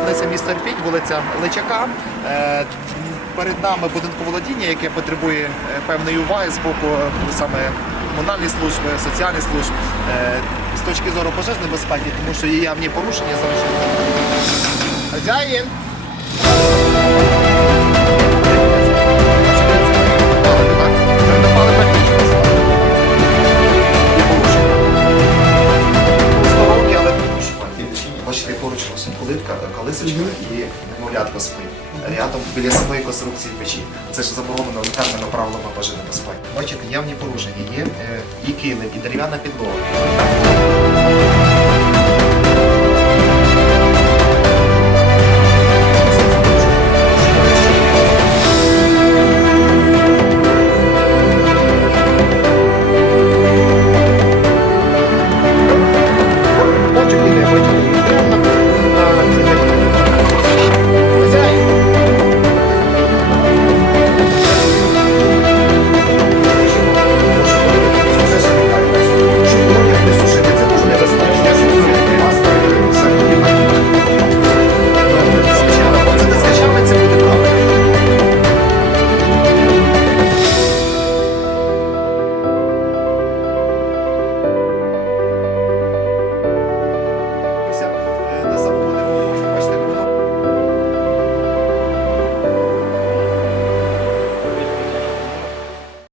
Вулиця місто Ірпінь, вулиця Личака. Е, Перед нами будинку володіння, яке потребує е, певної уваги з боку е, саме комунальних служб, соціальних служб з точки зору пожежної безпеки, тому що є явні порушення залишили. Хазяїн! Бачите, поруч ось плитка, колисочка і немовлятко спить. Рядом біля самої конструкції печі. Це ж заборонено літарними правилами пожежної безпеки. Бачите, явні порушення. Є е, і килим, і дерев'яна підлога.